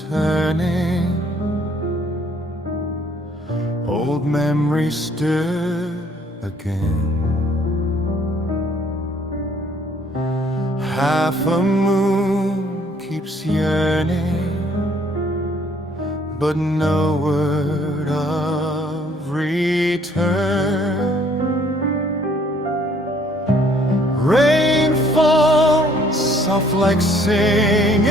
returning. Old memories stir again. Half a moon keeps yearning, but no word of return. Rain falls soft like singing.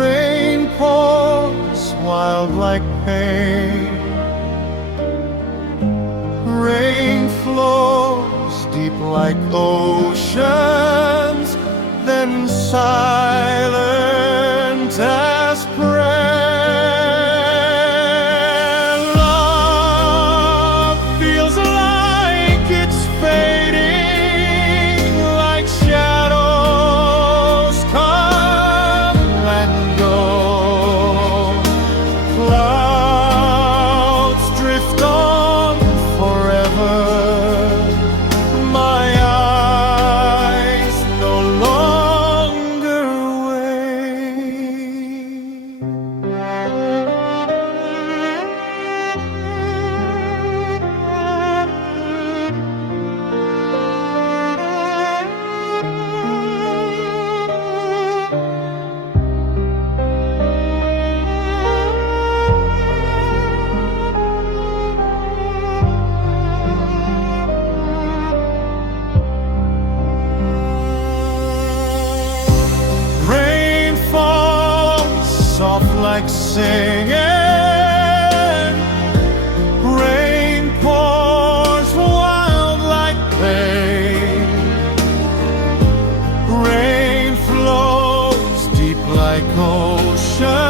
Rain pours wild like pain. Rain flows deep like oceans, then silent as prayer. Love feels like it's fading, like shadows come and go. Clouds drift on forever. My eyes no longer wait. Rain falls soft like singing. Rain pours wild like pain. Rain flows deep like ocean.